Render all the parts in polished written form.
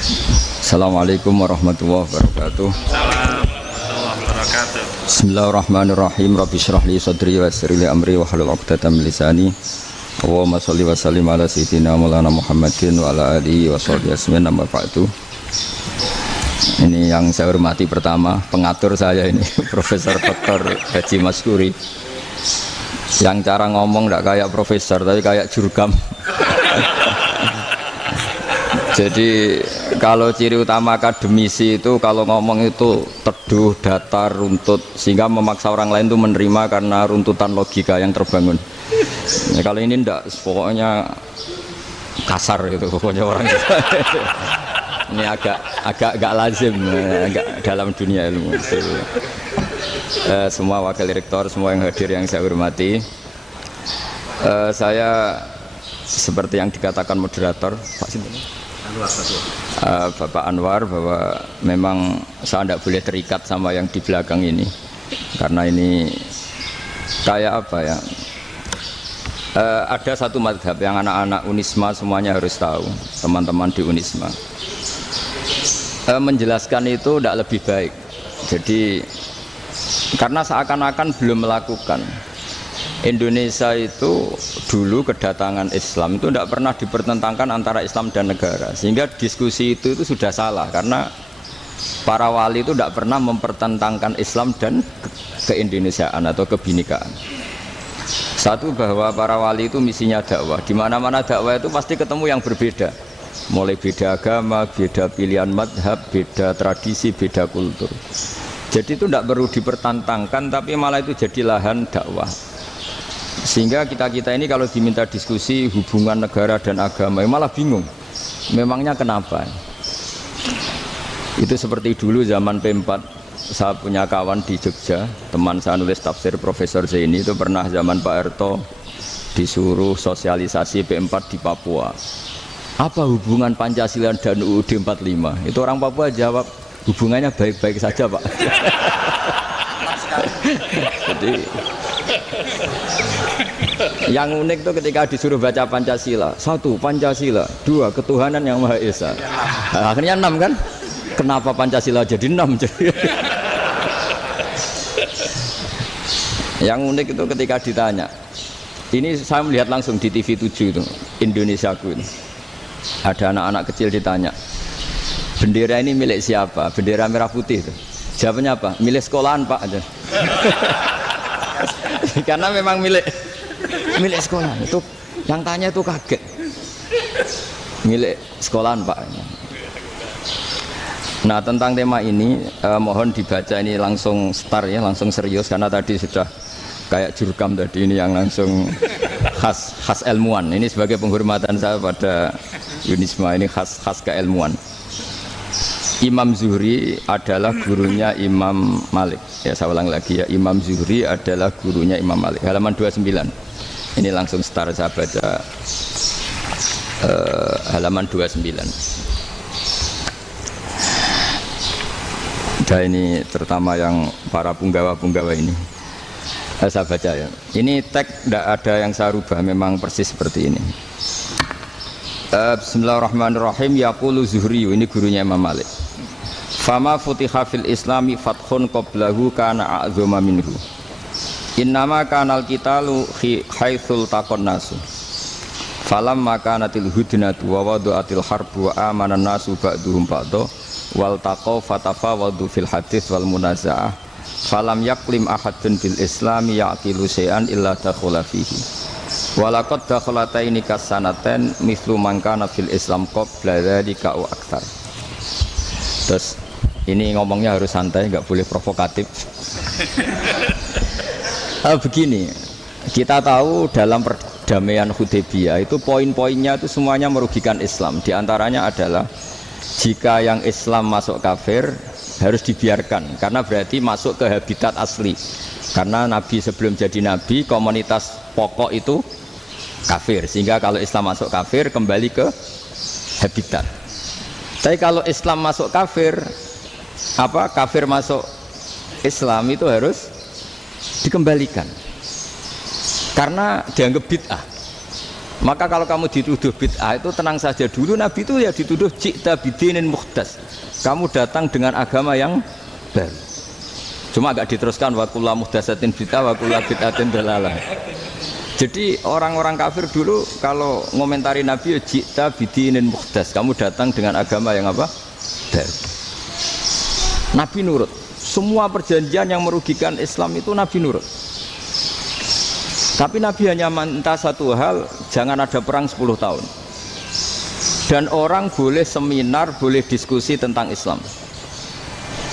Assalamualaikum warahmatullahi wabarakatuh. Bismillahirrahmanirrahim. Rabbi shrah li sadri wa yassir li amri wa hlul 'uqdatam min lisani. Allahumma shalli wa sallim ala sayyidina Maulana Muhammadin wa ala alihi wa sahbihi ajmain. Amma ba'du. Ini yang saya hormati pertama, pengatur saya ini Profesor Dr. Haji Maskuri. Yang cara ngomong tidak kayak profesor tapi kayak jurkam. Jadi kalau ciri utama akademisi itu kalau ngomong itu teduh, datar, runtut, sehingga memaksa orang lain itu menerima karena runtutan logika yang terbangun. Ya, kalau ini ndak, pokoknya kasar gitu, pokoknya orang itu. Ini agak lazim, agak dalam dunia ilmu. Semua wakil rektor, semua yang hadir yang saya hormati, saya seperti yang dikatakan moderator Pak Sinten. Bapak Anwar, bahwa memang saya tidak boleh terikat sama yang di belakang ini karena ini kayak apa ya, ada satu madhab yang anak-anak Unisma semuanya harus tahu, teman-teman di Unisma, menjelaskan itu tidak lebih baik. Jadi karena seakan-akan belum melakukan. Indonesia itu dulu kedatangan Islam itu tidak pernah dipertentangkan antara Islam dan negara, sehingga diskusi itu sudah salah karena para wali itu tidak pernah mempertentangkan Islam dan keindonesiaan atau kebinekaan. Satu, bahwa para wali itu misinya dakwah, di mana-mana dakwah itu pasti ketemu yang berbeda, mulai beda agama, beda pilihan madhab, beda tradisi, beda kultur. Jadi itu tidak perlu dipertentangkan, tapi malah itu jadi lahan dakwah. Sehingga kita ini kalau diminta diskusi hubungan negara dan agama malah bingung, memangnya kenapa. Itu seperti dulu zaman P4, saya punya kawan di Jogja, teman saya nulis tafsir Profesor Zaini, itu pernah zaman Pak Harto disuruh sosialisasi P4 di Papua. Apa hubungan Pancasila dan UUD 45? Itu orang Papua jawab, hubungannya baik-baik saja Pak. Jadi yang unik itu ketika disuruh baca Pancasila, satu Pancasila, dua ketuhanan yang Maha Esa. Nah, akhirnya 6 kan? Kenapa Pancasila jadi 6? Yang unik itu ketika ditanya, ini saya melihat langsung di TV 7 itu, Indonesiaku itu, ada anak-anak kecil ditanya, bendera ini milik siapa? Bendera merah putih itu. Jawabannya apa? Milik sekolahan Pak aja. Karena memang milik sekolah. Itu yang tanya itu kaget. Milik sekolahan Pak. Nah, tentang tema ini mohon dibaca ini langsung start ya, langsung serius karena tadi sudah kayak jurkam tadi, ini yang langsung khas ilmuwan. Ini sebagai penghormatan saya pada Unisma, ini khas keilmuan. Imam Zuhri adalah gurunya Imam Malik. Ya, saya ulang lagi ya, Imam Zuhri adalah gurunya Imam Malik. Halaman 29. Ini langsung start saya baca halaman 29. Dan ini terutama yang para punggawa-punggawa ini. Saya baca ya. Ini teks tidak ada yang saya rubah, memang persis seperti ini. Bismillahirrahmanirrahim. Yaqulu Zuhri, ini gurunya Imam Malik. Fama futiha fil islami fathun qablahu kana a'zama minhu. Innama kanal qitalu haitsul taqon nasu. Falam makanatil hudnatu wa wadu'atil harbu wa amana nasu ba'duhum ba'du wal taqaw fatafawadu fil hadits wal munaza'ah. Falam yaklim ahadun bil islami yaqilu syai'an illa dakhala fihi. Walaqad dakhalataini kasanaten mithlu man kana fil islam qabla dzalika wa aktsar. Terus ini ngomongnya harus santai, nggak boleh provokatif. Begini, kita tahu dalam perdamaian Hudaybiyah itu poin-poinnya itu semuanya merugikan Islam. Di antaranya adalah jika yang Islam masuk kafir harus dibiarkan, karena berarti masuk ke habitat asli. Karena Nabi sebelum jadi Nabi, komunitas pokok itu kafir, sehingga kalau Islam masuk kafir kembali ke habitat. Tapi kalau Islam masuk kafir, kafir masuk Islam itu harus dikembalikan karena dianggap bid'ah. Maka kalau kamu dituduh bid'ah itu tenang saja dulu, Nabi itu ya dituduh ji'ta bidinin muhdas. Kamu datang dengan agama yang baru. Cuma agak diteruskan wa kullu muhdatsatin bid'ah wa kullu bid'atin dalalah. Jadi orang-orang kafir dulu kalau ngomentari Nabi ji'ta bidinin muhdas, kamu datang dengan agama yang apa? Baru. Nabi nurut. Semua perjanjian yang merugikan Islam itu Nabi nurut. Tapi Nabi hanya minta satu hal, jangan ada perang 10 tahun. Dan orang boleh seminar, boleh diskusi tentang Islam.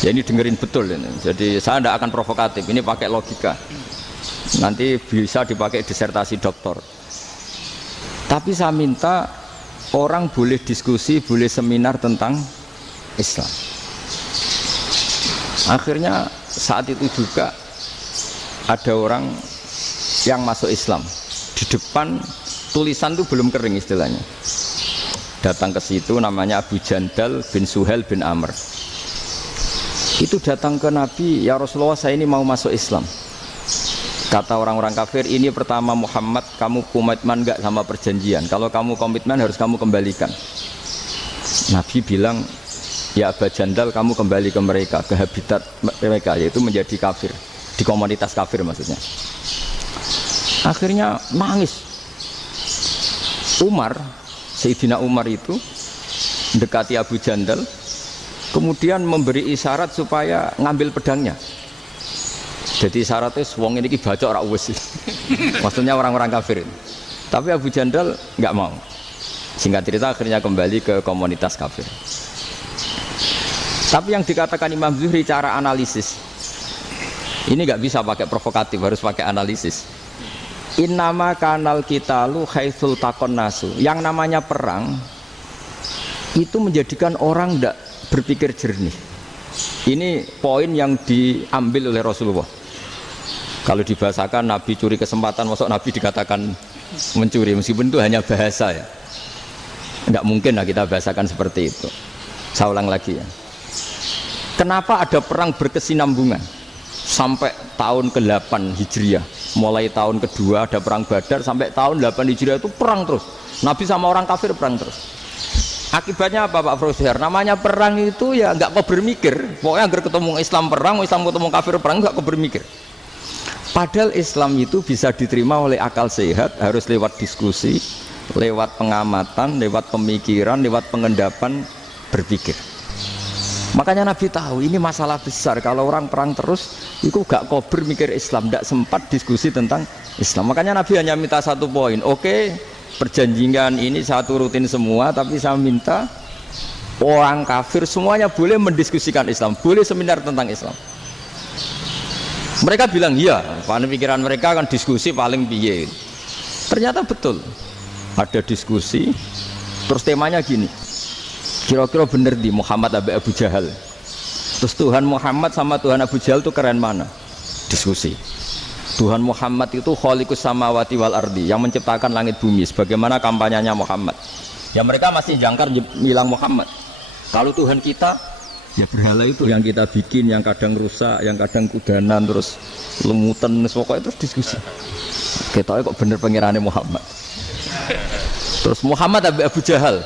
Ya ini dengerin betul ini. Jadi saya tidak akan provokatif, ini pakai logika. Nanti bisa dipakai disertasi doktor. Tapi saya minta orang boleh diskusi, boleh seminar tentang Islam. Akhirnya saat itu juga ada orang yang masuk Islam. Di depan tulisan itu belum kering istilahnya. Datang ke situ namanya Abu Jandal bin Suhail bin Amr. Itu datang ke Nabi, ya Rasulullah saya ini mau masuk Islam. Kata orang-orang kafir, ini pertama Muhammad, kamu komitmen enggak sama perjanjian? Kalau kamu komitmen harus kamu kembalikan. Nabi bilang, ya Abu Jandal kamu kembali ke mereka, ke habitat mereka, yaitu menjadi kafir, di komunitas kafir maksudnya. Akhirnya nangis. Umar, Sayyidina Umar itu mendekati Abu Jandal, kemudian memberi isyarat supaya ngambil pedangnya. Jadi isyaratnya wong ini baca ora wis. Maksudnya orang-orang kafir. Tapi Abu Jandal nggak mau. Singkat cerita akhirnya kembali ke komunitas kafir. Tapi yang dikatakan Imam Zuhri cara analisis ini nggak bisa pakai provokatif, harus pakai analisis. Innama kanal kitalu haitsul takon nasu. Yang namanya perang itu menjadikan orang tidak berpikir jernih. Ini poin yang diambil oleh Rasulullah. Kalau dibahasakan Nabi curi kesempatan, masuk Nabi dikatakan mencuri, meskipun itu hanya bahasa ya. Enggak mungkin lah kita bahasakan seperti itu. Saya ulang lagi ya. Kenapa ada perang berkesinambungan sampai tahun ke-8 Hijriah? Mulai tahun kedua ada perang Badar sampai tahun 8 Hijriah itu perang terus. Nabi sama orang kafir perang terus. Akibatnya apa Pak Profesor? Namanya perang itu ya nggak kau bermikir. Pokoknya agar ketemu Islam perang, Islam ketemu kafir perang nggak kau bermikir. Padahal Islam itu bisa diterima oleh akal sehat, harus lewat diskusi, lewat pengamatan, lewat pemikiran, lewat pengendapan berpikir. Makanya Nabi tahu ini masalah besar. Kalau orang perang terus, itu gak kober mikir Islam, gak sempat diskusi tentang Islam. Makanya Nabi hanya minta satu poin. Oke, perjanjian ini saya turutin semua, tapi saya minta orang kafir semuanya boleh mendiskusikan Islam, boleh seminar tentang Islam. Mereka bilang iya, karena pikiran mereka kan diskusi paling piye. Ternyata betul, ada diskusi. Terus temanya gini. Kira-kira bener di Muhammad Abu Jahal. Terus Tuhan Muhammad sama Tuhan Abu Jahal itu keren mana? Diskusi. Tuhan Muhammad itu khaliqus samawati wal ardi, yang menciptakan langit bumi. Sebagaimana kampanyenya Muhammad. Ya mereka masih jangkar bilang Muhammad. Kalau Tuhan kita, ya berhala itu yang kita bikin, yang kadang rusak, yang kadang kudanan, terus lemutan, pokoknya terus diskusi. Kita kok bener pengirannya Muhammad. Terus Muhammad Abu Jahal.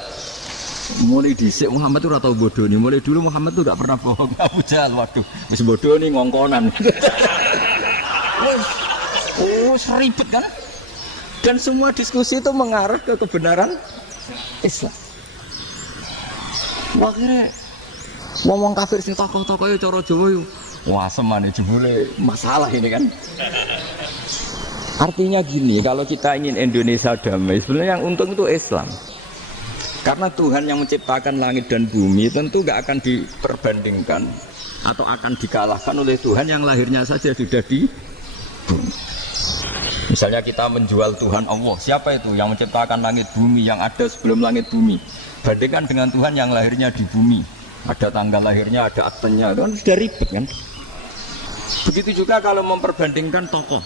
Mulai dhisik Muhammad itu ora tau bodoh nih. Mulai dulu Muhammad itu gak pernah bohong. Abu Jahal, waduh, wis bodoh nih ngongkonan. Ribet kan? Dan semua diskusi itu mengarah ke kebenaran Islam. Akhirnya ngomong kafir sing tokoh-tokoh ya cara Jawa yo. Wah, semane jebule masalah ini kan. Artinya gini, kalau kita ingin Indonesia damai, sebenarnya yang untung itu Islam. Karena Tuhan yang menciptakan langit dan bumi tentu gak akan diperbandingkan atau akan dikalahkan oleh Tuhan yang lahirnya saja sudah di bumi. Misalnya kita menjual Tuhan Allah, siapa itu yang menciptakan langit bumi yang ada sebelum langit bumi? Bandingkan dengan Tuhan yang lahirnya di bumi, ada tanggal lahirnya, ada aktenya, kan sudah ribet kan? Begitu juga kalau memperbandingkan tokoh.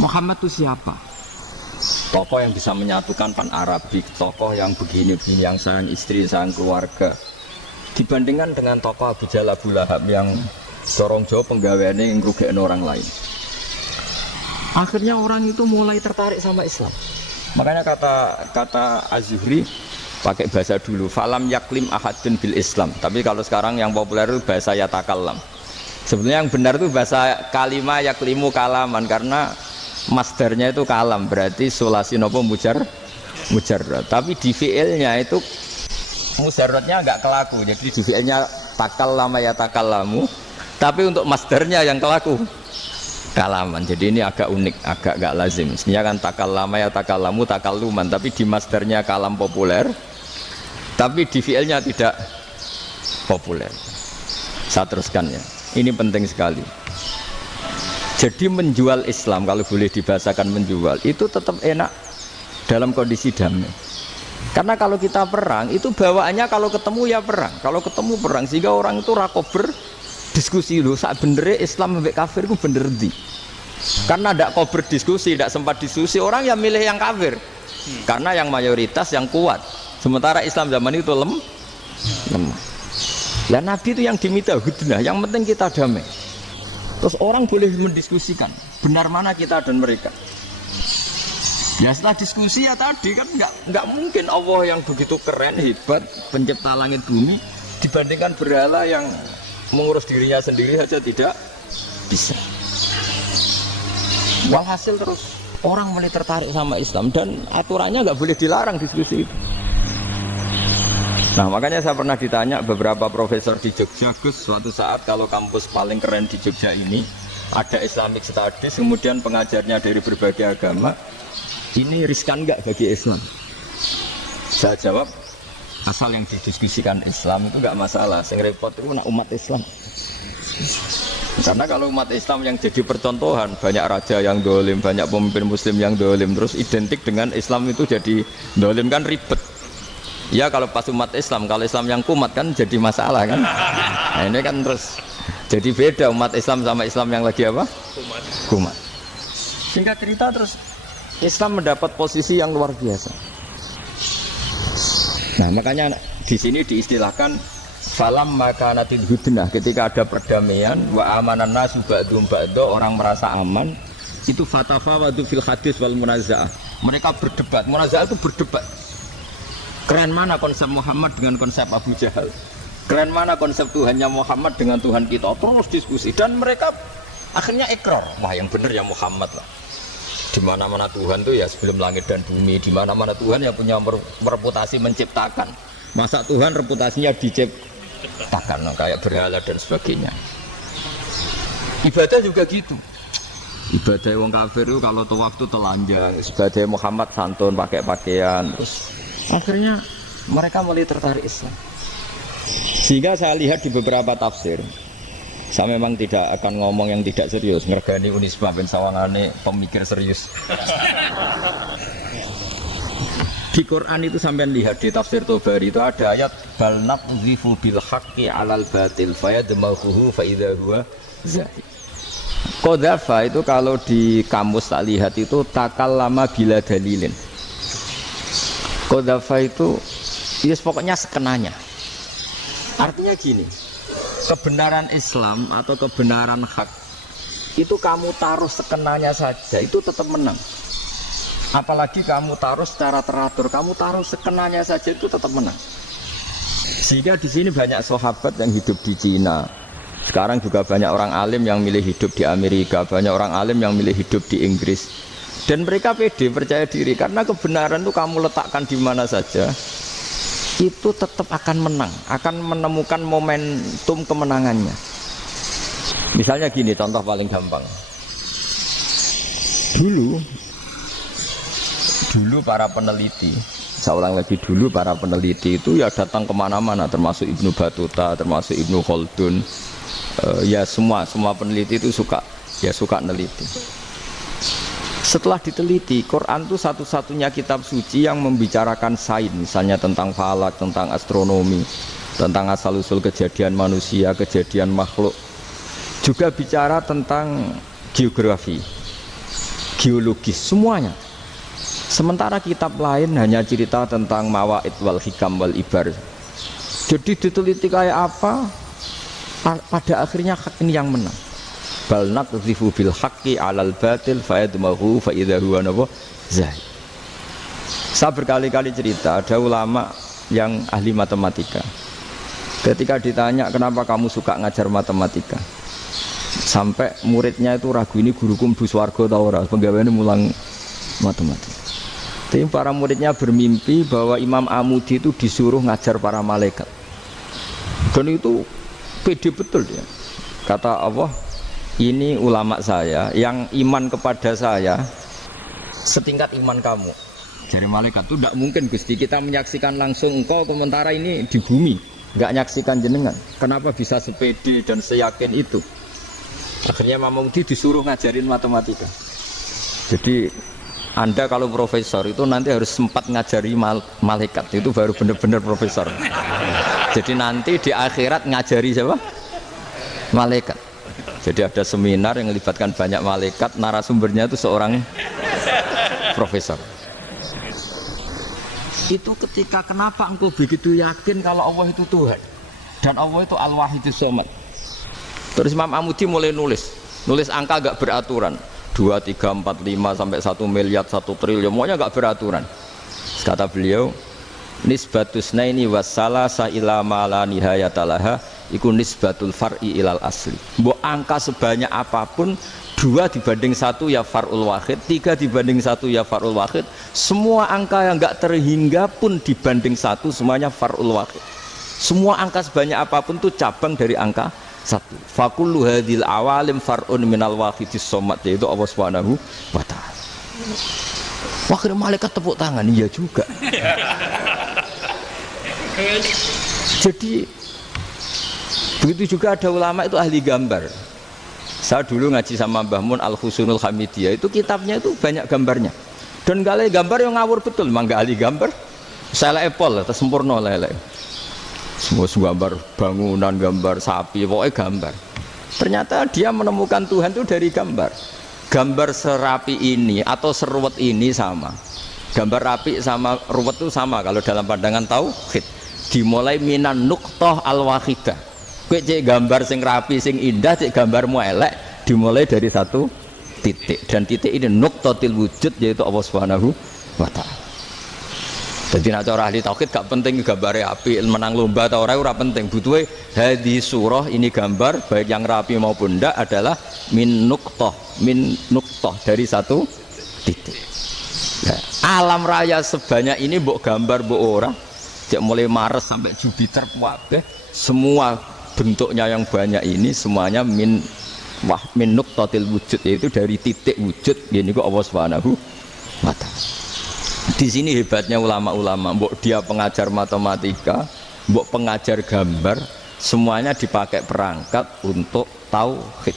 Muhammad itu siapa? Tokoh yang bisa menyatukan pan Arabik, tokoh yang begini-begini, yang sayang istri, sayang keluarga. Dibandingkan dengan tokoh Abu Jahal Abu Lahab yang dorong jauh penggaweannya yang ngerugikan orang lain. Akhirnya orang itu mulai tertarik sama Islam. Makanya kata Az-Zuhri pakai bahasa dulu, falam yaklim ahadun bil Islam. Tapi kalau sekarang yang populer itu bahasa yatakallam. Sebenarnya yang benar itu bahasa kalimah yaklimu kalaman, karena masdarnya itu kalam, berarti sulasi nopo mujarrad. Tapi di fiilnya itu mujarradnya enggak kelaku. Jadi di fiilnya takallama yatakallamu, tapi untuk masdarnya yang kelaku kalaman. Jadi ini agak unik, agak enggak lazim. Sebenarnya kan takallama yatakallamu takalluman, tapi di masdarnya kalam populer, tapi di fiilnya tidak populer. Saya teruskan ya, ini penting sekali. Jadi menjual Islam, kalau boleh dibahasakan menjual, itu tetap enak dalam kondisi damai. Karena kalau kita perang, itu bawaannya kalau ketemu ya perang, kalau ketemu perang, sehingga orang itu rakober diskusi loh, saat bener Islam sampai kafir itu bener di. Karena tidak kober diskusi, tidak sempat diskusi, orang yang milih yang kafir. Karena yang mayoritas yang kuat. Sementara Islam zaman itu lemah. Lah Nabi itu yang diminta hudnah, yang penting kita damai. Terus orang boleh mendiskusikan benar mana kita dan mereka. Ya setelah diskusi ya tadi kan nggak mungkin Allah yang begitu keren hebat pencipta langit bumi dibandingkan berhala yang mengurus dirinya sendiri saja tidak bisa. Walhasil terus orang mulai tertarik sama Islam dan aturannya nggak boleh dilarang diskusi itu. Nah makanya saya pernah ditanya beberapa profesor di Jogja, Gus, suatu saat kalau kampus paling keren di Jogja ini ada Islamic Studies, kemudian pengajarnya dari berbagai agama, ini riskan nggak bagi Islam? Saya jawab, asal yang didiskusikan Islam itu nggak masalah, yang repot itu umat Islam. Karena kalau umat Islam yang jadi percontohan, banyak raja yang dolim, banyak pemimpin muslim yang dolim, terus identik dengan Islam itu jadi dolim kan ribet. Ya kalau pas umat Islam, kalau Islam yang kumat kan jadi masalah kan. Nah ini kan terus jadi beda umat Islam sama Islam yang lagi apa? Kumat. Sehingga cerita terus Islam mendapat posisi yang luar biasa. Nah makanya di sini diistilahkan falam makanatil hudnah, ketika ada perdamaian wa amanan nasu ba'dhum ba'dha, orang merasa aman, itu fatafawadu fil hadis wal munazaah. Mereka berdebat, munazaah itu berdebat. Keren mana konsep Muhammad dengan konsep Abu Jahal, keren mana konsep Tuhannya Muhammad dengan Tuhan kita, terus diskusi dan mereka akhirnya ikrar, wah yang benar ya Muhammad lah. Di mana-mana Tuhan tuh ya sebelum langit dan bumi, di mana-mana Tuhan yang punya reputasi menciptakan. Masa Tuhan reputasinya diciptakan, kayak berhala dan sebagainya. Ibadah juga gitu. Ibadah wong kafir itu kalau tawaf itu telanjang, ibadah Muhammad santun pakai pakaian, terus akhirnya mereka mulai tertarik Islam. Sehingga saya lihat di beberapa tafsir, saya memang tidak akan ngomong yang tidak serius, ngergani Unisba ben sawangane pemikir serius. Di Quran itu sampai lihat di tafsir Tobari itu ada ayat bal naqdhifu bil haqqi 'alal batil fayadmaghuhu fa idza huwa zahid. Qadhafa itu kalau di kamus tak lihat itu takallama bila dalilin. Qadhafa itu ya pokoknya sekenanya. Artinya gini, kebenaran Islam atau kebenaran hak itu kamu taruh sekenanya saja itu tetap menang. Apalagi kamu taruh secara teratur, kamu taruh sekenanya saja itu tetap menang. Sehingga di sini banyak sahabat yang hidup di Cina. Sekarang juga banyak orang alim yang milih hidup di Amerika, banyak orang alim yang milih hidup di Inggris. Dan mereka pede, percaya diri karena kebenaran itu kamu letakkan di mana saja itu tetap akan menang, akan menemukan momentum kemenangannya. Misalnya gini, contoh paling gampang. Dulu para peneliti, saya ulang lagi, dulu para peneliti itu ya datang kemana-mana, termasuk Ibnu Battuta, termasuk Ibnu Khaldun, ya semua peneliti itu suka neliti. Setelah diteliti, Quran itu satu-satunya kitab suci yang membicarakan sains, misalnya tentang falak, tentang astronomi, tentang asal-usul kejadian manusia, kejadian makhluk. Juga bicara tentang geografi, geologis, semuanya. Sementara kitab lain hanya cerita tentang mawaid wal hikam wal ibar. Jadi diteliti kayak apa, pada akhirnya hak ini yang menang. Bal naqdhifu bil haqqi 'alal batil fayadmaghu fa idza huwa zahid. Saya berkali-kali cerita, ada ulama yang ahli matematika. Ketika ditanya kenapa kamu suka ngajar matematika, sampai muridnya itu ragu, ini guruku mlebu swarga ta ora, penggaweane mulang matematika. Tapi para muridnya bermimpi bahwa Imam Amudi itu disuruh ngajar para malaikat. Dan itu pede betul dia. Kata Allah, ini ulama saya yang iman kepada saya setingkat iman kamu. Dari malaikat itu tidak mungkin Gusti, kita menyaksikan langsung engkau sementara ini di bumi, nggak nyaksikan jenengan. Kenapa bisa sepede dan seyakin itu? Akhirnya Imam Amudi disuruh ngajarin matematika. Jadi Anda kalau profesor itu nanti harus sempat ngajari malaikat, itu baru benar-benar profesor. Jadi nanti di akhirat ngajari siapa? Malaikat. Jadi ada seminar yang melibatkan banyak malaikat, narasumbernya itu seorang profesor. Itu ketika kenapa engkau begitu yakin kalau Allah itu Tuhan dan Allah itu Al-Wahidus Shomad. Terus Imam Amudi mulai nulis angka gak beraturan, 2, 3, 4, 5 sampai 1 miliar, 1 triliun, semuanya gak beraturan. Kata beliau, nisbatus naini wassalasa ila ma la nihayatalaha iku nisbatul far'i ilal asli. Mbok angka sebanyak apapun, 2 dibanding 1 ya far'ul wahid, 3 dibanding 1 ya far'ul wahid. Semua angka yang enggak terhingga pun dibanding 1 semuanya far'ul wahid. Semua angka sebanyak apapun itu cabang dari angka 1. Fakullu hadhil awalim far'un minal wahidis shomad, yaitu Allah Subhanahu wa ta'ala. Akhirnya malaikat tepuk tangan, iya juga. Jadi begitu juga ada ulama itu ahli gambar. Saya dulu ngaji sama Mbah Mun Al-Husunul Hamidiyah, itu kitabnya itu banyak gambarnya. Dan gale gambar yang ngawur betul, memang gak ahli gambar. Saya epol, sempurna lele. Semua gambar bangunan, gambar sapi, pokoknya gambar. Ternyata dia menemukan Tuhan itu dari gambar. Gambar serapi ini atau seruwet ini sama. Gambar rapi sama ruwet itu sama kalau dalam pandangan tauhid. Dimulai minan nuqtah al-wahidah. Kowe cek gambar sing rapi sing indah, cek gambarmu elek, dimulai dari 1 titik, dan titik ini nuqtatil wujud, yaitu Allah Subhanahu wa ta'ala. Jadi nek cara ahli tauhid gak penting gambare api, menang lomba atau ora penting, butuhe hadis surah ini gambar baik yang rapi maupun ndak adalah min nuqtah dari 1 titik. Nah, alam raya sebanyak ini mbok gambar mbok ora, cek mulai Mars sampai Jupiter kabeh semua bentuknya yang banyak ini semuanya min nuqtatil wujud, yaitu dari titik wujud. Ini kok Allah Subhanahu wa ta'ala. Di sini hebatnya ulama-ulama, mbok dia pengajar matematika, mbok pengajar gambar, semuanya dipakai perangkat untuk tauhid.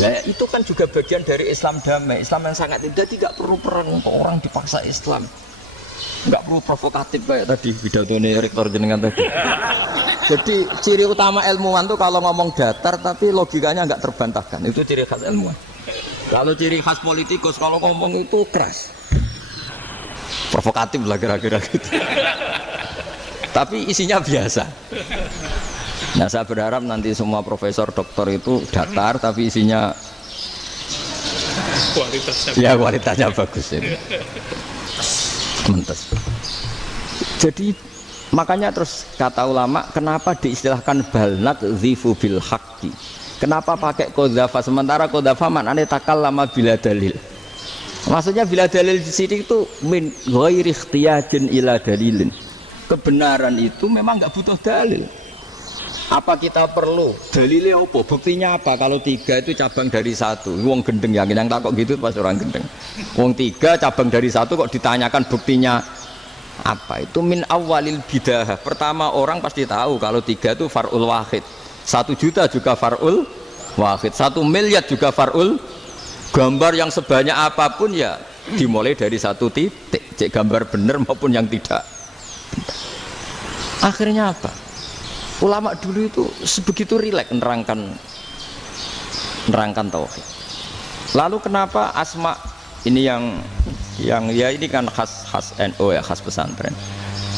Nah, itu kan juga bagian dari Islam damai, Islam yang sangat indah, tidak perlu perang untuk orang dipaksa Islam. Enggak perlu provokatif kayak tadi pidatone rektor jenengan tadi. Jadi ciri utama ilmuwan tuh kalau ngomong datar tapi logikanya enggak terbantahkan. Itu ciri khas ilmuwan. Kalau ciri khas politikus kalau ngomong itu keras. Provokatif lah kira-kira gitu. Tapi isinya biasa. Nah, saya berharap nanti semua profesor doktor itu datar tapi isinya kualitasnya bagus ini. Mentes. Jadi makanya terus kata ulama, kenapa diistilahkan balnat zifu bil haqqi? Kenapa pakai qadzafa sementara qadzafa maknanya takallama bila dalil? Maksudnya bila dalil di sini itu min ghairi ikhtiyajin ila dalilin. Kebenaran itu memang enggak butuh dalil. Apa kita perlu dalilnya apa? Buktinya apa? Kalau 3 itu cabang dari 1. Wong gendeng yang takut gitu pas orang gendeng. Wong 3 cabang dari 1 kok ditanyakan buktinya apa? Itu min awalil bidah. Pertama orang pasti tahu kalau 3 itu far'ul wahid. 1 juta juga far'ul wahid. 1 miliar juga far'ul. Gambar yang sebanyak apapun ya dimulai dari 1 titik. Cek gambar benar maupun yang tidak. Akhirnya apa? Ulama dulu itu sebegitu rileks nerangkan tauhid. Lalu kenapa asma ini yang ya ini kan khas NU ya, khas pesantren.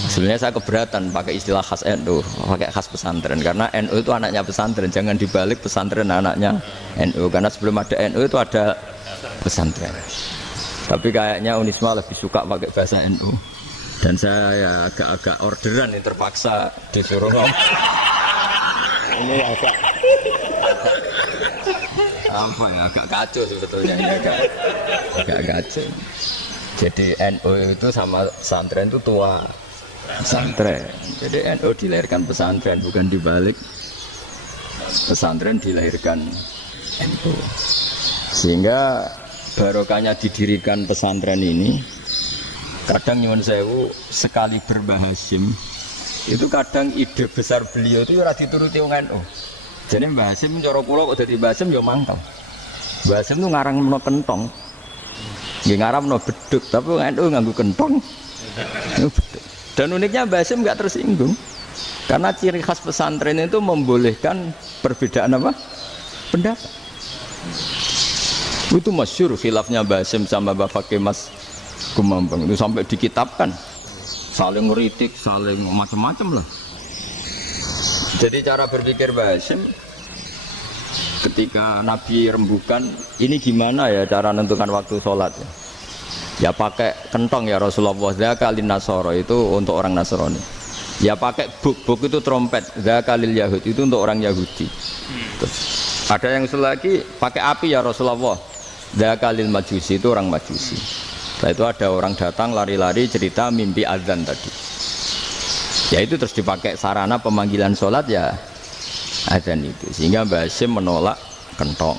Sebenarnya saya keberatan pakai istilah khas NU, pakai khas pesantren karena NU itu anaknya pesantren, jangan dibalik pesantren anaknya NU, karena sebelum ada NU itu ada pesantren. Tapi kayaknya Unisma lebih suka pakai bahasa NU. Dan saya ya agak-agak orderan yang terpaksa disuruh ngomong. Ini agak apa ya, agak kacau sebetulnya. Ini agak kacau. Jadi NU itu sama pesantren itu tua. Pesantren. Jadi NU dilahirkan pesantren, bukan dibalik. Pesantren dilahirkan NU. Sehingga barokahnya didirikan pesantren ini, kadang nyuwun sewu sekali berbahasym itu kadang ide besar beliau itu ora dituruti wong NU. Jadi Mbah Hasyim cara kula kok dadi Mbah Hasyim ya mangkel. Mbah Hasyim itu ngarangno kentong. Nggih ngaramno beduk, tapi wong NU nganggo kentong. Dan uniknya Mbah Hasyim enggak tersinggung. Karena ciri khas pesantren itu membolehkan perbedaan apa? Pendapat. Itu masyhur khilafnya Mbah Hasyim sama Mbah Fakih Mas Kumambang itu sampai dikitabkan. Saling ngeritik, saling macam-macam lah. Jadi cara berpikir Mbah Hasyim ketika Nabi rembukan, ini gimana ya cara menentukan waktu sholat ya? Ya pakai kentong ya Rasulullah, zakalin nasoro itu untuk orang Nasrani. Ya pakai buk itu trompet, zakalil Yahud itu untuk orang Yahudi. Terus ada yang lagi pakai api ya Rasulullah, zakalil Majusi itu orang Majusi. Setelah itu ada orang datang lari-lari cerita mimpi azan tadi. Ya itu terus dipakai sarana pemanggilan sholat ya azan itu. Sehingga Mbah Hasyim menolak kentong.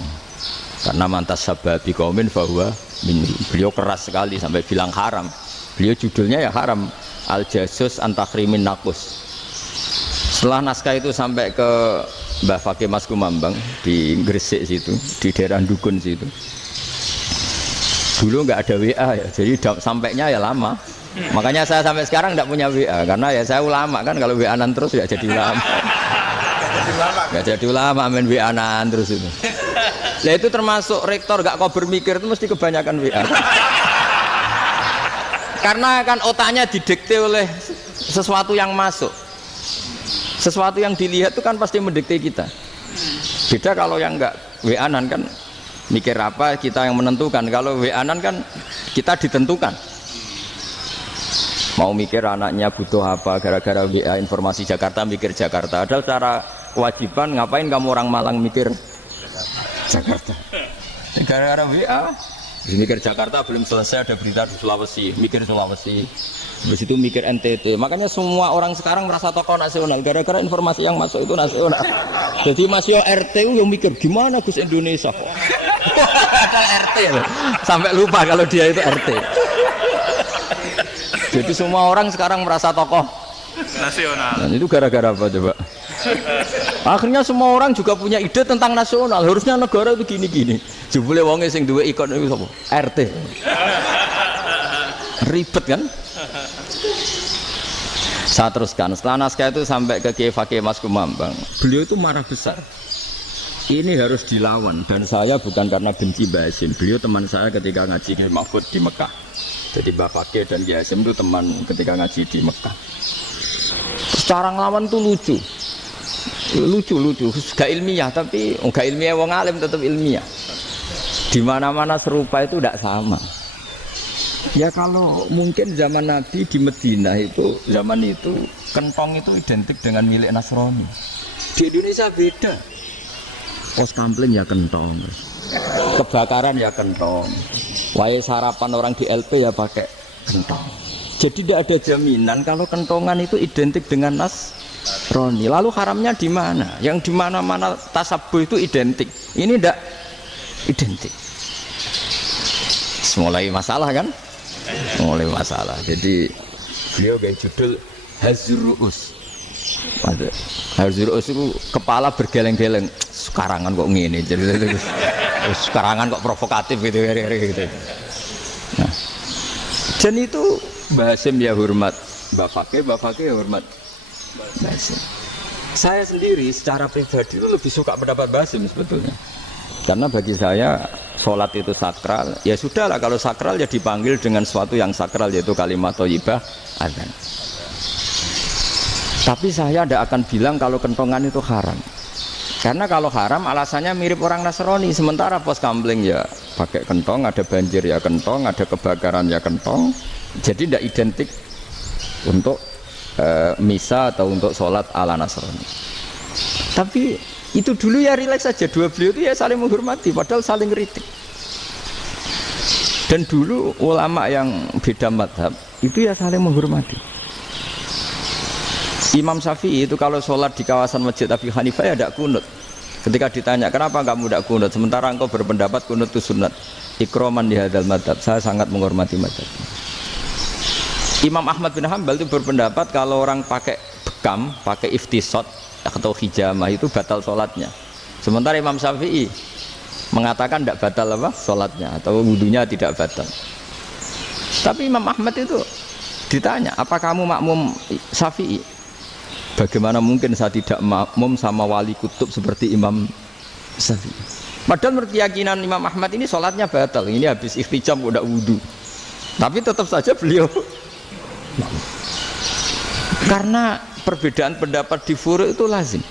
Karena mantas sababi qaumin fahuwa minhum. Beliau keras sekali sampai bilang haram. Beliau judulnya ya haram. Al-Jasus Antakhrimin Nakus. Setelah naskah itu sampai ke Mbah Fakih Mas Kumambang di Gresik situ, di daerah Dukun situ. Dulu nggak ada WA ya, jadi sampainya ya lama. Makanya saya sampai sekarang tidak punya WA karena ya saya ulama kan, kalau WA-an terus ya jadi ulama. Nggak jadi ulama main WA-an terus itu. Nah itu termasuk rektor gak kau bermikir itu mesti kebanyakan WA. Karena kan otaknya didikte oleh sesuatu yang masuk. Sesuatu yang dilihat itu kan pasti mendikte kita. Beda kalau yang enggak WA-an kan mikir apa kita yang menentukan. Kalau WA-an kan kita ditentukan. Mau mikir anaknya butuh apa gara-gara WA informasi Jakarta mikir Jakarta. Ada secara kewajiban ngapain kamu orang Malang mikir Jakarta. Gara-gara WA mikir Jakarta belum selesai ada berita di Sulawesi, mikir Sulawesi. Habis itu mikir NTT. Makanya semua orang sekarang merasa tokoh nasional gara-gara informasi yang masuk itu nasional. Jadi Mas Yo RT yang mikir gimana Gus Indonesia. RT sampai lupa kalau dia itu RT. Jadi semua orang sekarang merasa tokoh nasional. Dan itu gara-gara apa coba? Akhirnya semua orang juga punya ide tentang nasional. Harusnya negara itu gini-gini. Jebule wonge sing duwe ikon itu sapa? RT. Ribet kan? Saya teruskan. Setelah naskah itu sampai ke Kiai Fakih Mas Kumambang. Beliau itu marah besar. Ini harus dilawan dan saya bukan karena benci Mbah Hasyim. Beliau teman saya ketika ngaji Kiai Mahfud di Mekah. Jadi Mbah Fakih dan Kiai Hasyim itu teman ketika ngaji di Mekah. Secara ngelawan tuh lucu, gak ilmiah tapi gak ilmiah wong alim tetap ilmiah. Di mana-mana serupa itu tidak sama. Ya kalau mungkin zaman Nabi di Medina itu zaman itu kentong itu identik dengan milik Nasrani. Di Indonesia beda. Pos kampling ya kentong, kebakaran ya kentong, wae sarapan orang di LP ya pakai kentong. Jadi tidak ada jaminan kalau kentongan itu identik dengan Nasrani. Lalu haramnya di mana? Yang di mana-mana tasabuh itu identik. Ini tidak identik. Mulai masalah kan? Mulai masalah. Jadi beliau gaya judul Hazruus. Hazruus itu kepala bergeleng-geleng. Sekarangan kok ngene. Jadi sekarangan kok provokatif gitu. Nah, dan itu Mbah Hasyim ya hormat Mbah Fakih ya hormat Mbah Hasyim. Saya sendiri secara pribadi itu lebih suka pendapat Mbah Hasyim sebetulnya. Karena bagi saya sholat itu sakral. Ya sudahlah kalau sakral ya dipanggil dengan sesuatu yang sakral yaitu kalimat thayyibah adzan. Tapi saya tidak akan bilang kalau kentongan itu haram. Karena kalau haram alasannya mirip orang Nasrani. Sementara pos kampling ya pakai kentong, ada banjir ya kentong, ada kebakaran ya kentong. Jadi tidak identik untuk misa atau untuk sholat ala Nasrani. Tapi itu dulu ya rileks saja, dua beliau itu ya saling menghormati, padahal saling kritik. Dan dulu ulama yang beda madhab itu ya saling menghormati. Imam Syafi'i itu kalau sholat di kawasan Masjid Abi Hanifah ya tidak kunut. Ketika ditanya kenapa kamu tidak kunut, sementara engkau berpendapat kunut itu sunat, ikroman di hadal madhab, saya sangat menghormati madhab. Imam Ahmad bin Hanbal itu berpendapat kalau orang pakai bekam, pakai iftisot atau hijamah itu batal sholatnya. Sementara Imam Syafi'i mengatakan tidak batal apa sholatnya atau wudunya tidak batal. Tapi Imam Ahmad itu ditanya, apa kamu makmum Syafi'i? Bagaimana mungkin saya tidak makmum sama wali kutub seperti Imam Syafi'i? Padahal menurut keyakinan Imam Ahmad ini sholatnya batal. Ini habis iftijam udah wudu. Tapi tetap saja beliau karena perbedaan pendapat di furu' itu lazim.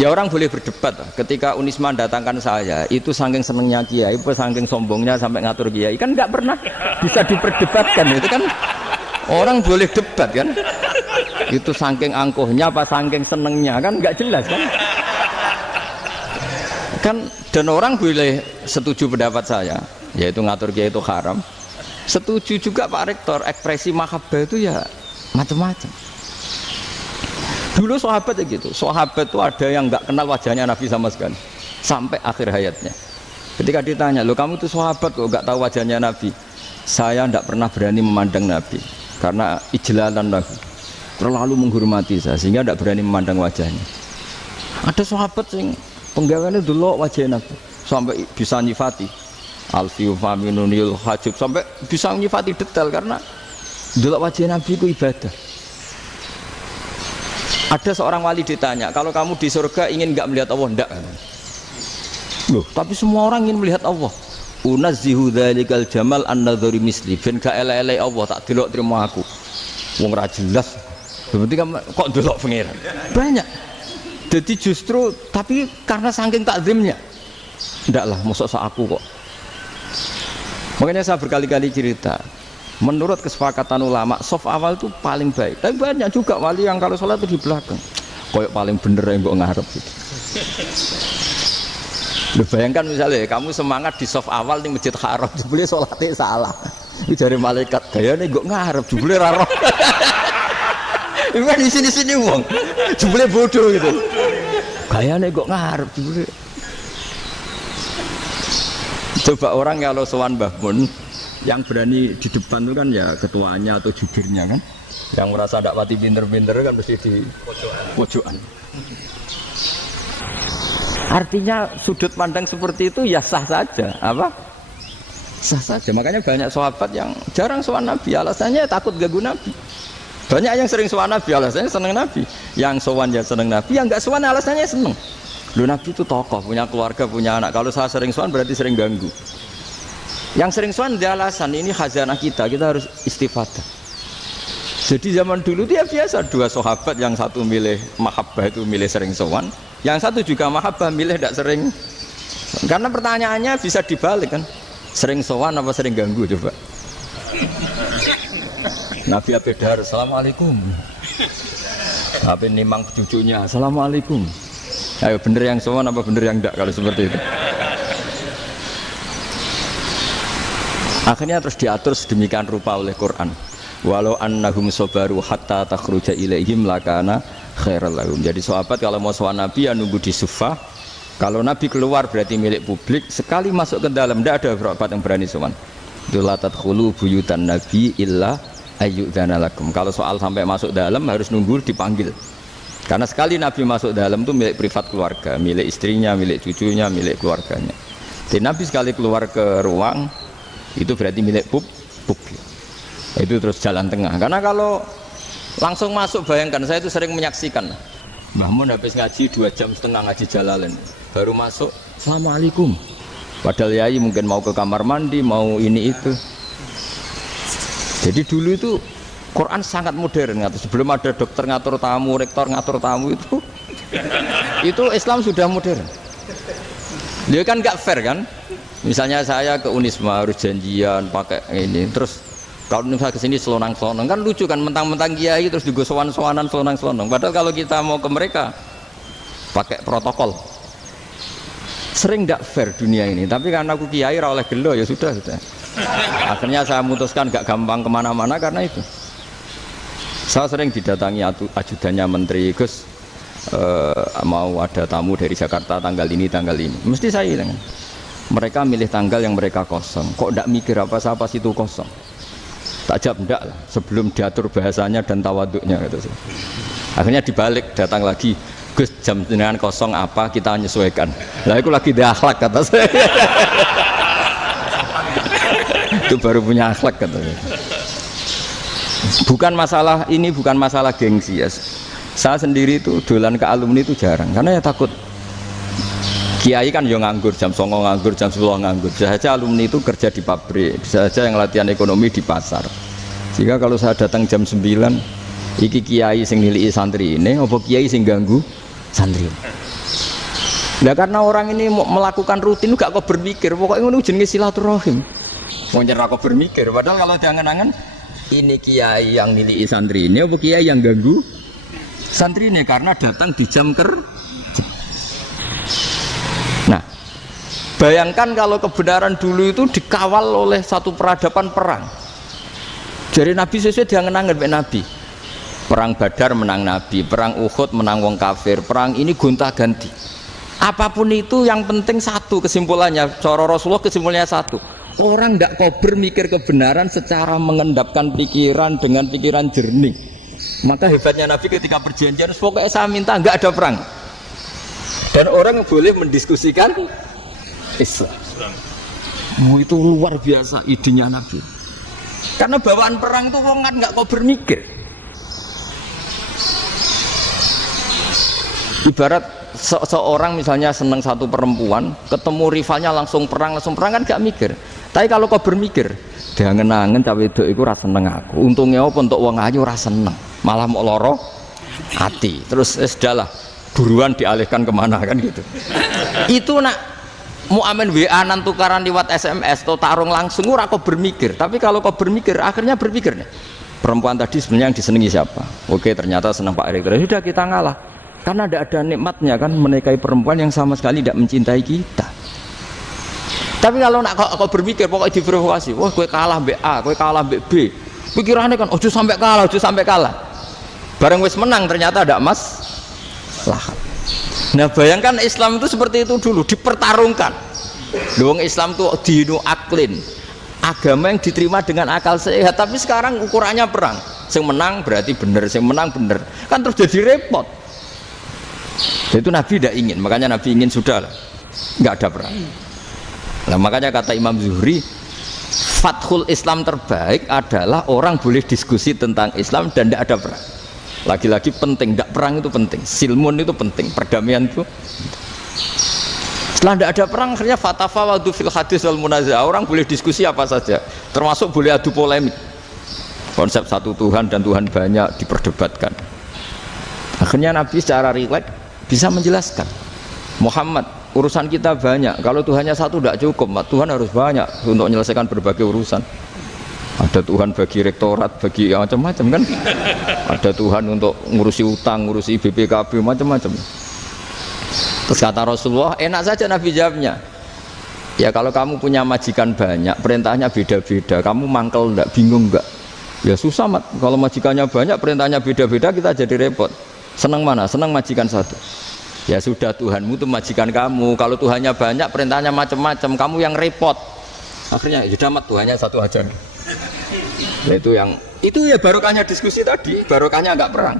Ya orang boleh berdebat. Ketika Unisma datangkan saya, itu saking senengnya kiai, saking sombongnya sampai ngatur kiai, kan nggak pernah bisa diperdebatkan. Itu kan orang boleh debat kan? Itu saking angkuhnya apa saking senengnya kan nggak jelas kan? Kan dan orang boleh setuju pendapat saya, yaitu ngatur kiai itu haram. Setuju juga Pak Rektor, ekspresi mahabbah itu ya macam-macam. Dulu sahabat ya gitu, sahabat itu ada yang nggak kenal wajahnya Nabi sama sekali sampai akhir hayatnya. Ketika ditanya, lo kamu itu sahabat kok nggak tahu wajahnya Nabi? Saya tidak pernah berani memandang Nabi karena ijlalan Nabi, terlalu menghormati saya sehingga tidak berani memandang wajahnya. Ada sahabat yang penggawaannya dulu wajah Nabi sampai bisa nyifati. Alfiu faminunil hajib sampai bisa menyifati detail karena delok wajah Nabi itu ibadah. Ada seorang wali ditanya, kalau kamu di surga ingin nggak melihat Allah? Enggak. Loh, tapi semua orang ingin melihat Allah. Unazzihu dzalikal jamal an-nadhari misli, ben gak elek-elek Allah tak delok terima aku. Wong ra jelas. Berarti kok delok pangeran. Banyak. Jadi justru tapi karena saking takzimnya. Ndaklah, mosok sak aku kok. Makanya saya berkali-kali cerita, menurut kesepakatan ulama, soft awal itu paling baik. Tapi banyak juga wali yang kalau sholat itu di belakang, koyok paling bener yang gue ngarep gitu. Lu bayangkan misalnya kamu semangat di soft awal di Masjid Haram, jebule sholatnya salah. Itu dari malaikat, gayanya gue ngarep, jebule raro. Itu kan di sini-sini wong, jebule bodoh gitu. Gayanya gue ngarep, jebule. Coba orang kalau sowan Mbah Mun yang berani di depan itu kan ya ketuanya atau jubirnya kan, yang merasa tidak pati pinter-pinter kan mesti di pojokan. Artinya sudut pandang seperti itu ya sah saja, apa? Sah saja. Makanya banyak sahabat yang jarang sowan Nabi, alasannya takut ganggu Nabi. Banyak yang sering sowan Nabi, alasannya seneng Nabi. Yang sowan ya seneng Nabi, yang nggak sowan alasannya seneng. Loh, Nabi itu tokoh, punya keluarga, punya anak. Kalau saya sering sowan berarti sering ganggu. Yang sering sowan dia alasan ini khazanah kita harus istifadah. Jadi zaman dulu dia biasa dua sahabat, yang satu milih mahabbah itu milih sering sowan, yang satu juga mahabbah milih tidak sering. Karena pertanyaannya bisa dibalik kan, sering sowan apa sering ganggu coba. Nabi Abedar, assalamualaikum. Tapi nimang cucunya, assalamualaikum. Ayo bener yang sowan apa bener yang enggak kalau seperti itu. Akhirnya terus diatur sedemikian rupa oleh Quran. Walau annahum sabaru hatta takhruja ilaihim lakana khairal lahum. Jadi sahabat kalau mau sowan Nabi ya nunggu di Suffah. Kalau Nabi keluar berarti milik publik. Sekali masuk ke dalam tidak ada sahabat yang berani sowan. La tadkhulu buyutan nabi illa ayyudzana lakum. Kalau soal sampai masuk dalam harus nunggu dipanggil. Karena sekali Nabi masuk dalam itu milik privat keluarga, milik istrinya, milik cucunya, milik keluarganya. Jadi Nabi sekali keluar ke ruang itu berarti milik publik. Itu terus jalan tengah. Karena kalau langsung masuk, bayangkan saya itu sering menyaksikan. Mbah Mun habis ngaji 2,5 jam ngaji Jalalain, baru masuk, assalamualaikum. Padahal yai mungkin mau ke kamar mandi, mau ini itu. Jadi dulu itu Quran sangat modern, sebelum ada dokter ngatur tamu, rektor ngatur tamu itu Islam sudah modern. Dia kan nggak fair kan? Misalnya saya ke Unisma harus janjian pakai ini, terus kalau misalnya kesini selonang-selonang kan lucu kan, mentang-mentang kiai terus juga sowan-sowanan selonang-selonang. Padahal kalau kita mau ke mereka pakai protokol, sering nggak fair dunia ini. Tapi karena aku kiai ra oleh gelo ya sudah. Akhirnya saya memutuskan nggak gampang kemana-mana karena itu. Saya sering didatangi ajudannya menteri, Gus mau ada tamu dari Jakarta tanggal ini, mesti saya bilang, mereka milih tanggal yang mereka kosong, kok tidak mikir apa situ kosong. Tak jawab enggak lah, sebelum diatur bahasanya dan tawaduknya gitu. Akhirnya dibalik, datang lagi, Gus jam dengan kosong apa kita menyesuaikan. Lah itu lagi dia akhlak kata saya. Itu baru punya akhlak katanya. Bukan masalah ini, bukan masalah gengsi ya. Saya sendiri itu dolan ke alumni itu jarang, karena ya takut. Kiai kan yo nganggur, jam 09.00 nganggur, jam 10 nganggur. Bisa saja alumni itu kerja di pabrik, bisa saja yang latihan ekonomi di pasar. Sehingga kalau saya datang jam 9, iki kiai sing nilai santri ini, apa kiai sing ganggu santri. Nah karena orang ini melakukan rutin, gak kok berpikir, pokoknya ngono jenenge silaturahim. Mau nyerah kok berpikir, padahal kalau diangan-angan ini kiai yang nilai santri ini, apa kiai yang ganggu santri ini karena datang di jam kerja. Nah, bayangkan kalau kebenaran dulu itu dikawal oleh satu peradaban perang. Jadi Nabi sesuai diangen-angen Pak Nabi. Perang Badar menang Nabi, perang Uhud menang wong kafir, perang ini gonta-ganti. Apapun itu yang penting satu kesimpulannya, cara Rasulullah kesimpulannya satu. Orang tidak kober mikir kebenaran secara mengendapkan pikiran dengan pikiran jernih. Maka hebatnya Nabi ketika perjanjian, pokoknya saya minta nggak ada perang. Dan orang boleh mendiskusikan Islam. Itu luar biasa idenya Nabi. Karena bawaan perang itu orang kan nggak kok bermikir. Ibarat seorang misalnya senang satu perempuan, ketemu rivalnya langsung perang kan nggak mikir. Tapi kalau kau bermikir, jangan-jangan cawe itu iku rasa seneng aku. Untungnya apa untuk wong ayu rasa seneng, malah mau loro hati. Terus sudahlah, buruan dialihkan kemana kan gitu. Itu nak mau amen WA-an tukaran lewat SMS atau tarung langsung, ora kau bermikir. Tapi kalau kau bermikir, akhirnya berpikir nih. Perempuan tadi sebenarnya yang disenangi siapa? Oke, ternyata senang Pak Erik. Sudah kita ngalah. Karena tidak ada nikmatnya kan menikahi perempuan yang sama sekali tidak mencintai kita. Tapi kalau nak kau berpikir pokoknya diprovokasi, wah gue kalah mbak A, gue kalah mbak B, pikirannya kan, ojo sampai kalah. Bareng wis menang ternyata ada maslahat. Nah bayangkan Islam itu seperti itu dulu, dipertarungkan. Luang Islam itu dinu aklin, agama yang diterima dengan akal sehat. Tapi sekarang ukurannya perang, yang menang berarti benar, yang menang benar, kan terus jadi repot. Itu Nabi tidak ingin, makanya Nabi ingin sudah lah, nggak ada perang. Nah, makanya kata Imam Zuhri, fathul Islam terbaik adalah orang boleh diskusi tentang Islam dan tidak ada perang. Lagi-lagi penting, tidak perang itu penting, silmun itu penting, perdamaian itu. Setelah tidak ada perang, akhirnya fatafawadu fil hadis wal munazah, orang boleh diskusi apa saja, termasuk boleh adu polemik. Konsep satu Tuhan dan Tuhan banyak diperdebatkan. Akhirnya Nabi secara rileks bisa menjelaskan, Muhammad, urusan kita banyak, kalau Tuhannya satu tidak cukup, Tuhan harus banyak untuk menyelesaikan berbagai urusan. Ada Tuhan bagi rektorat, bagi macam-macam kan, ada Tuhan untuk ngurusi utang, ngurusi BPKB, macam-macam. Terus kata Rasulullah, enak saja Nabi jawabnya, ya kalau kamu punya majikan banyak, perintahnya beda-beda, kamu mangkel enggak, bingung enggak? Ya susah mat, kalau majikannya banyak, perintahnya beda-beda, kita jadi repot. Senang mana? Senang majikan satu. Ya sudah, Tuhanmu itu majikan kamu. Kalau Tuhannya banyak, perintahnya macam-macam, kamu yang repot. Akhirnya sudah mat, Tuhannya satu aja. Nah, itu ya barokahnya diskusi tadi, barokahnya enggak perang.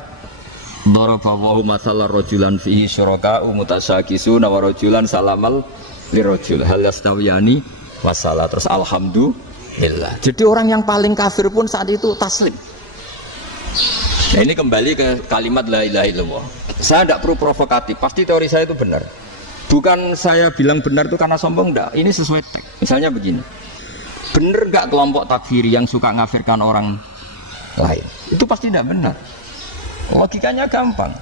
Daraballahu mathalan rajulan fihi syuraka'u mutasyakisuna wa rajulan salamal lirajul hal yastawiyani wassalah. Terus alhamdulillah. Jadi orang yang paling kafir pun saat itu taslim. Nah, ini kembali ke kalimat la ilaha illallah. Saya tidak perlu provokatif, pasti teori saya itu benar. Bukan saya bilang benar itu karena sombong, enggak. Ini sesuai teks. Misalnya begini, benar enggak kelompok takfiri yang suka ngafirkan orang lain? Itu pasti tidak benar. Logikanya gampang.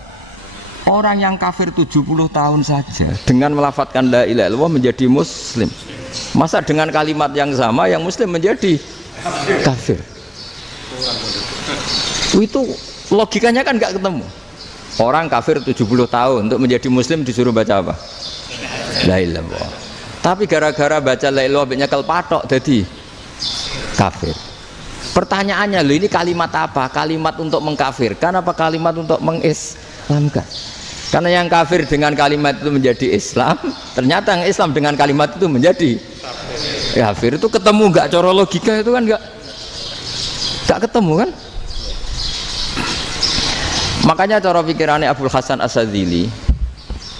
Orang yang kafir 70 tahun saja dengan melafadzkan la ilaha illallah menjadi muslim. Masa dengan kalimat yang sama yang muslim menjadi kafir? Itu logikanya kan nggak ketemu. Orang kafir 70 tahun untuk menjadi muslim disuruh baca apa? La ilaha illallah. Tapi gara-gara baca la ilaha illallah nyekel patok jadi kafir. Pertanyaannya, loh ini kalimat apa? Kalimat untuk mengkafirkan apa kalimat untuk mengislamkan? Karena yang kafir dengan kalimat itu menjadi Islam, ternyata yang Islam dengan kalimat itu menjadi kafir. Itu ketemu nggak? Cara logika itu kan nggak ketemu kan? Makanya cara pikirannya Abul Hasan As-Sadzili,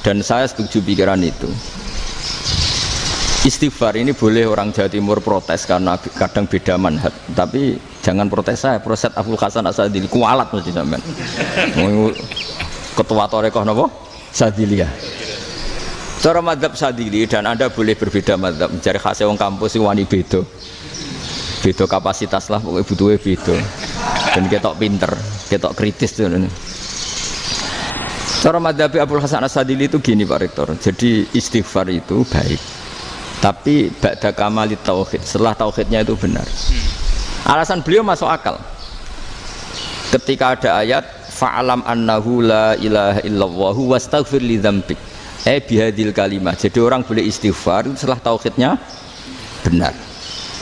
dan saya setuju pikiran itu. Istighfar ini boleh orang Jawa Timur protes karena kadang beda manhaj, tapi jangan protes saya, protes Abul Hasan As-Sadzili kualat mesti sampean. Ketua Torekoh nopo Sadziliyah. Cara madzhab Sadzili, dan Anda boleh berbeda madzhab, mencari khasnya wong kampus wani beda. Beda kapasitas lah, pokoknya butuhnya beda. Dan ketok pinter, ketok kritis tuh. Cara madzhab Abul Hasan As-Sadzili itu gini Pak Rektor. Jadi istighfar itu baik, tapi ba'da kamalit tauhid, setelah tauhidnya itu benar. Alasan beliau masuk akal. Ketika ada ayat fa'alam annahu la ilaha illallah wastaghfir li dzambik bihadil kalimah. Jadi orang boleh istighfar setelah tauhidnya benar.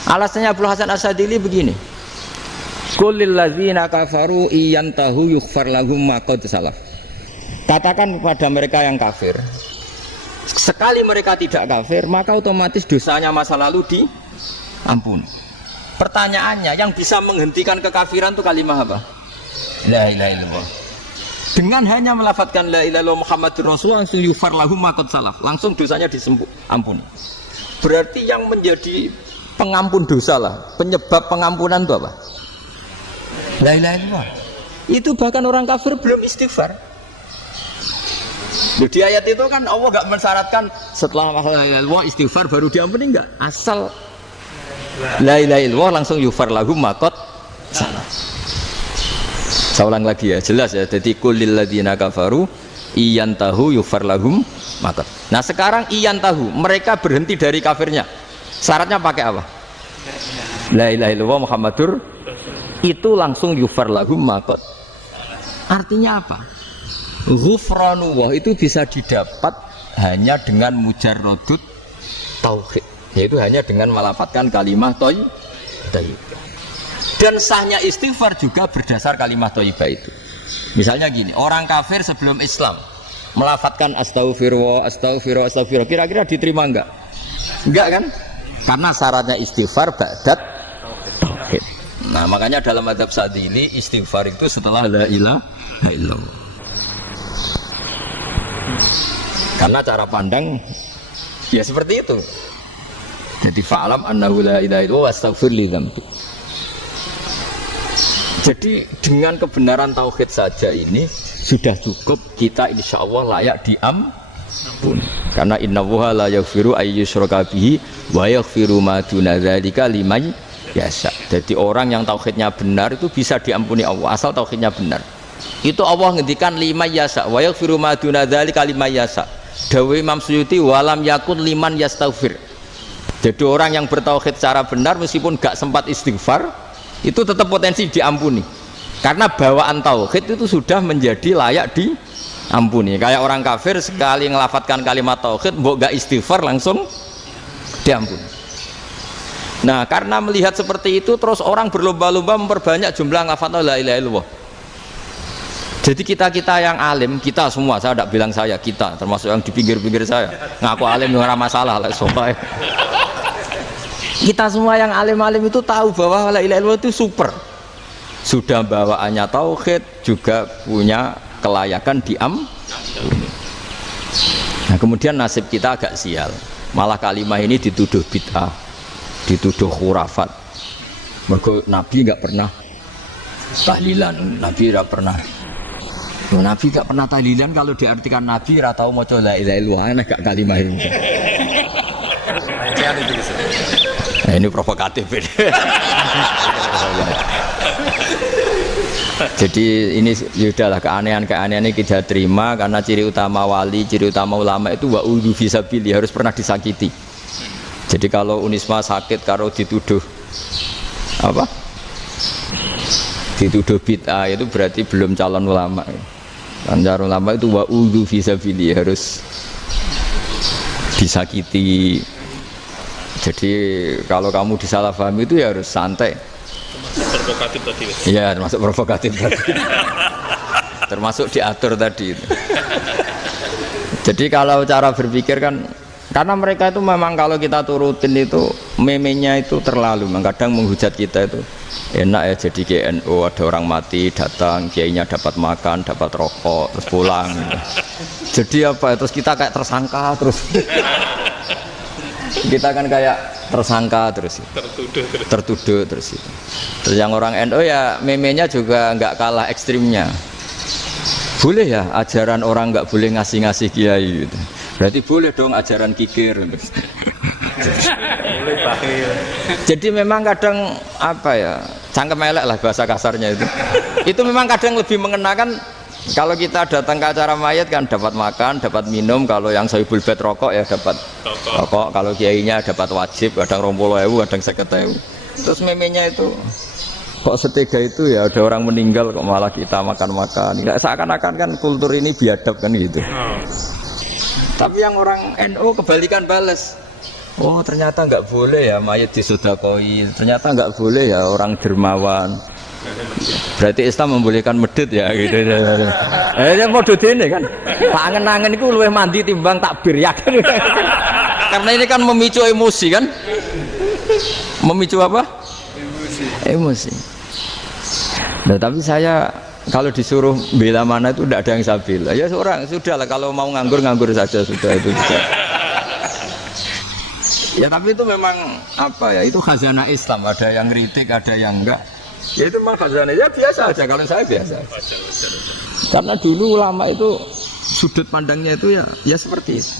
Alasannya Abdul Hasan As-Sadzili begini. Qul lil ladzina kafaru iyantahu yughfar lahum ma qad salaf. Katakan kepada mereka yang kafir, sekali mereka tidak kafir, maka otomatis dosanya masa lalu diampuni. Pertanyaannya, yang bisa menghentikan kekafiran itu kalimat apa? La ilaha illallah. Dengan hanya melafadzkan la ilaha illallah Muhammadur Rasulullah langsung yufar lahum ma qad salaf, langsung dosanya ampuni. Berarti yang menjadi pengampun dosa lah, penyebab pengampunan itu apa? La ilaha illallah. Itu bahkan orang kafir belum istighfar. Di ayat itu kan Allah enggak mensyaratkan setelah la ilaha illallah istighfar baru diampuni, enggak. Asal la ilaha illallah langsung yufar lahum ma qad salaf. Saya ulang lagi ya, jelas ya. Jadi kulil ladzina kafaru iyantahu yufar lahum maqad. Nah sekarang iyantahu, mereka berhenti dari kafirnya. Syaratnya pakai apa? La ilaha illallah Muhammadur, itu langsung yufar lahum maqad. Artinya apa? Ghufranullah itu bisa didapat hanya dengan mujarradut tauhid, yaitu hanya dengan melafadzkan kalimat thayyibah. Dan sahnya istighfar juga berdasar kalimat thayyibah itu. Misalnya gini, orang kafir sebelum Islam melafadzkan astaghfirullah, astaghfirullah, astaghfirullah, kira-kira diterima enggak? Enggak kan? Karena syaratnya istighfar ba'dat tauhid. Nah, makanya dalam madzhab Sadzili istighfar itu setelah la ilaha illallah. Karena cara pandang ya seperti itu. Jadi fa'alam annahu la ilaha illallah wastaghfir li dzambik. Jadi dengan kebenaran tauhid saja ini sudah cukup, kita insya Allah layak diampuni. Karena innallaha la yaghfiru ayyushraka bihi wa yaghfiru ma duna dzalika liman yasha. Jadi orang yang tauhidnya benar itu bisa diampuni Allah asal tauhidnya benar. Itu Allah ngendikan liman yasha wa yaghfiru ma duna dzalika liman yasha. Dawe Imam Suyuti walam yakun liman yastaghfir. Jadi orang yang bertauhid secara benar meskipun gak sempat istighfar itu tetap potensi diampuni, karena bawaan tauhid itu sudah menjadi layak diampuni. Kayak orang kafir sekali ngelafadzkan kalimat tauhid mbok gak istighfar langsung diampuni. Nah karena melihat seperti itu terus orang berlomba-lomba memperbanyak jumlah ngelafadzkan la ilaha illallah. Jadi kita yang alim, kita semua, saya tidak bilang saya, kita termasuk yang di pinggir-pinggir saya ngaku alim ora masalah lah soalnya. Kita semua yang alim-alim itu tahu bahwa la ilaha illallah itu super. Sudah bawaannya tauhid, juga punya kelayakan diampuni. Nah, kemudian nasib kita agak sial. Malah kalimat ini dituduh bid'ah, dituduh khurafat. Mergo Nabi enggak pernah tahlilan, Nabi enggak pernah. Nabi enggak pernah tahlilan, kalau diartikan Nabi ora tau maca la ilaha illallah, enak gak kalimat ini. Nah, ini provokatif ini. Jadi ini sudahlah keanehan-keanehan ini kita terima karena ciri utama wali, ciri utama ulama itu wa'udhu fisabilillah, harus pernah disakiti. Jadi kalau Unisma sakit kalau dituduh apa? Dituduh bid'ah itu berarti belum calon ulama. Calon ulama itu wa'udhu fisabilillah, harus disakiti. Jadi kalau kamu disalahpahami itu ya harus santai. Provokatif tadi. Iya, termasuk provokatif tadi. Termasuk diatur tadi itu. Jadi kalau cara berpikir kan, karena mereka itu memang kalau kita turutin itu memenya itu terlalu, kadang menghujat kita itu enak ya jadi GNU, ada orang mati datang, kiainya dapat makan, dapat rokok, terus pulang. Jadi apa? Terus kita kayak tersangka terus. Kita kan kayak tersangka terus, tertuduh terus itu. Terus yang orang NU ya memenya juga nggak kalah ekstrimnya. Boleh ya ajaran orang nggak boleh ngasih kiai gitu. Berarti boleh dong ajaran kikir. Jadi memang kadang apa ya, cangkem elek lah bahasa kasarnya itu. Itu memang kadang lebih mengenakan. Kalau kita datang ke acara mayat kan dapat makan, dapat minum. Kalau yang sohibul bed rokok ya dapat rokok. Kalau kiainya dapat wajib, kadang 20.000, kadang 50.000. Terus memenya itu kok setega itu ya, ada orang meninggal kok malah kita makan-makan. Seakan-akan kan kultur ini biadab kan gitu. Tapi yang orang NU kebalikan balas. Oh ternyata nggak boleh ya mayat disodakoi. Ternyata nggak boleh ya orang dermawan. Berarti Islam membolehkan medit ya gitu. Model ini kan. Tak angen-angen itu luwih mandi timbang takbir ya kan. Karena ini kan memicu emosi kan. Memicu apa? Emosi. Nah, tapi saya kalau disuruh bela mana itu tidak ada yang saya bela. Ya seorang sudahlah kalau mau nganggur saja sudah itu bisa. Ya tapi itu memang apa ya, itu khazanah Islam, ada yang kritik, ada yang enggak. Ya itu memang khazanah, ya biasa aja kalau saya biasa. Karena dulu ulama itu sudut pandangnya itu ya seperti itu.